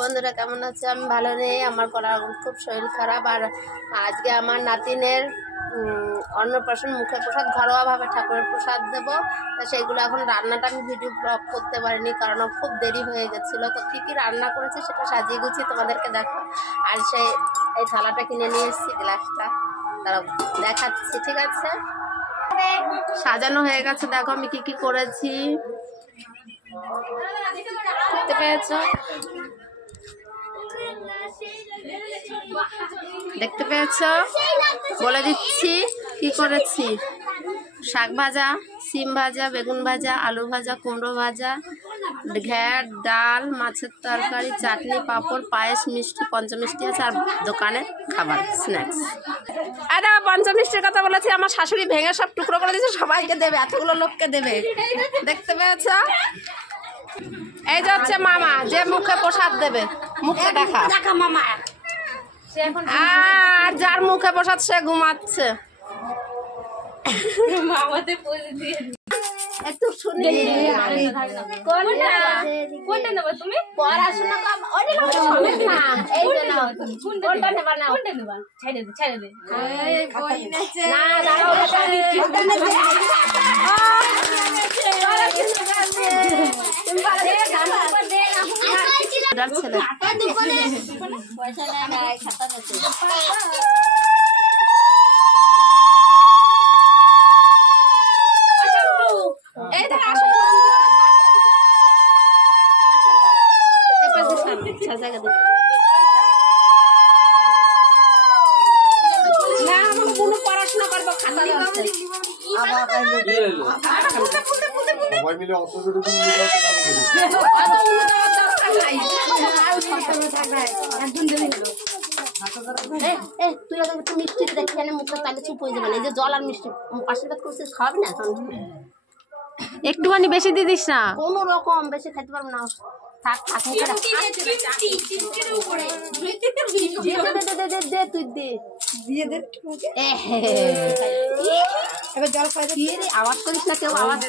বন্ধুরা কেমন আছে? আমি ভালো নেই, আমার খুব শরীর খারাপ। আর আজকে আমার নাতিনের অন্নপ্রাশন, মুখের প্রসাদ, ঘরোয়াভাবে ঠাকুরের প্রসাদ দেবো। তা সেইগুলো এখন রান্নাটা আমি ভিডিও ব্লগ করতে পারিনি, কারণ খুব দেরি হয়ে গেছিলো। তো কী কী রান্না করেছি সেটা সাজিয়ে গুছিয়ে তোমাদেরকে দেখো। আর এই থালাটা কিনে নিয়ে এসেছি, গ্লাসটা তারা দেখাচ্ছি, ঠিক আছে? সাজানো হয়ে গেছে, দেখো আমি কি কি করেছি, দেখতে পেয়েছ? দেখতে পেয়েছ? বলে দিচ্ছি কি করেছি। শাক ভাজা, সিম ভাজা, বেগুন ভাজা, আলু ভাজা, কুমড়ো ভাজা, ঘ্যাট, ডাল, মাছের তরকারি, চাটনি, পাঁপড়, পায়েস, মিষ্টি, পঞ্চমিষ্টি আছে, আর দোকানে খাবার স্ন্যাক্স। আরে পঞ্চমিষ্টির কথা বলেছি, আমার শাশুড়ি ভেঙে সব টুকরো করে দিয়েছে, সবাইকে দেবে, এতগুলো লোককে দেবে। দেখতে পেয়েছ? এই যে হচ্ছে মামা, যে মুখে প্রসাদ দেবে, মুখে দেখা মামা। আর যার মুখে প্রসাদ সে ঘুমাচ্ছে। একটু শুনি কোনটা নেবে তুমি? পড়াশোনা পড়াশোনা করবো, খাতা তুই মিষ্টি দেখে মুখে তাহলে চুপ হয়ে যাবে। এই যে জল আর মিষ্টি আশীর্বাদ করছিস, খাওয়াবি না? এখন একটুখানি বেশি দিয়ে দিস না, কোনো রকম বেশি খাইতে পারবো না। আওয়াজ করিস না, কেউ আওয়াজ।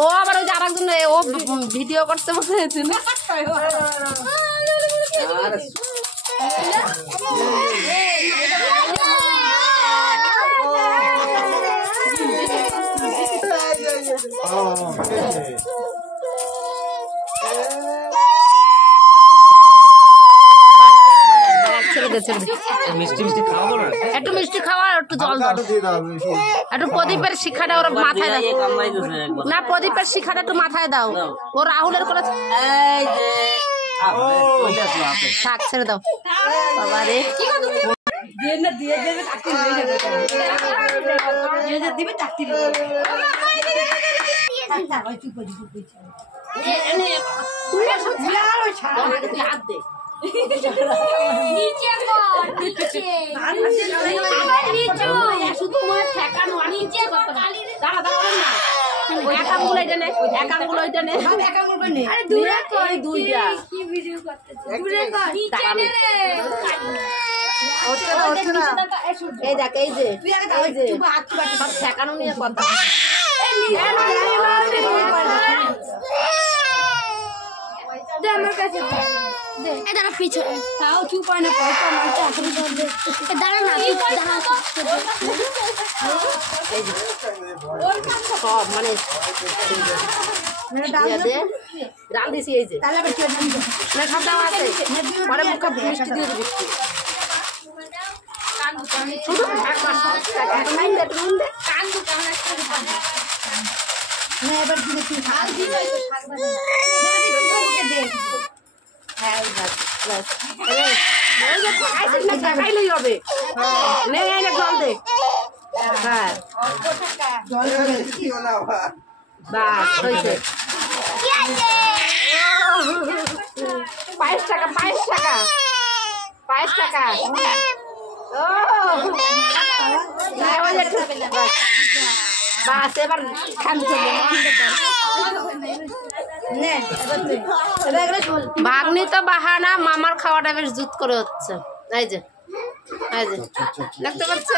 ও আবার ওই যে আর একজন ও ভিডিও করতে মনে হয়েছে না। একটু মিষ্টি খাওয়া, একটু জল দাও, একটু প্রদীপের শিখাটা ওর মাথায় দাও না, প্রদীপের শিখাটা একটু মাথায় দাও। ও রাহুলের করে শাক ছেড়ে দাও বাবা রে। হাত দে এই দেখ, এই যে ঠেকানো নিয়ে কথা। আমার কাছে পিছনে তাও চুপ হয় না, দাঁড়া না, সব মানে রান দিছি। এই যে খাওয়া আছে, পরে মুখে মিষ্টি দিয়ে দিবি। খাইলেই হবে, জল দে। হ্যাঁ বাস হয়েছে। পায়েস টাকা, পায়েস টাকা, পায়েস টাকা। ও বাস এবার খান। ভাগ্নি তো বাহানা, মামার খাওয়াটা বেশ জুত করে হচ্ছে। এই যে দেখতে পাচ্ছ,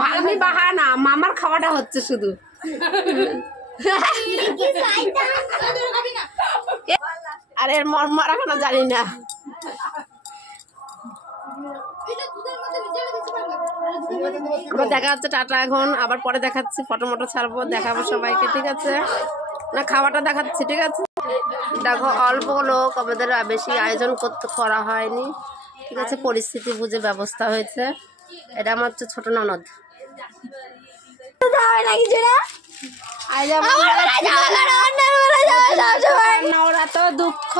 ভাগ্নি বাহানা, মামার খাওয়াটা হচ্ছে শুধু। আর এর মর্ম এখনো জানি না। দেখা হচ্ছে, টাটা। এখন আবার পরে দেখাচ্ছি, ফটো মটো ছাড়বো, দেখাবো সবাইকে, ঠিক আছে? না, খাওয়াটা দেখাচ্ছি, ঠিক আছে? দেখো, অল্প লোক, আমাদের বেশি আয়োজন করা হয়নি, ঠিক আছে? পরিস্থিতি বুঝে ব্যবস্থা হয়েছে। এটা আমার হচ্ছে ছোট ননদ। ওরা তো দুঃখ,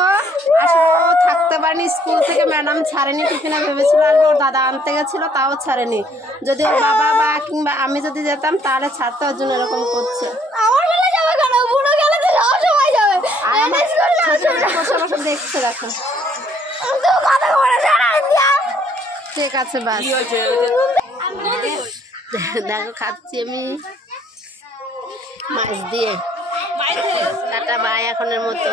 আসলে থাকতে পারেনি, স্কুল থেকে ম্যাডাম ছাড়েনি, টিফিনে ভেবেছিল আসবে, ওর দাদা আনতে গেছিল, তাও ছাড়েনি। যদি ওর বাবা বা কিংবা আমি যদি যেতাম তাহলে ছাড়তে, ওর জন্য এরকম করছে। বসে বসে দেখছে, দেখো। ঠিক আছে, বাস। দেখো, খাচ্ছি আমি মাছ দিয়ে। টাটা, বাই এখনের মতো।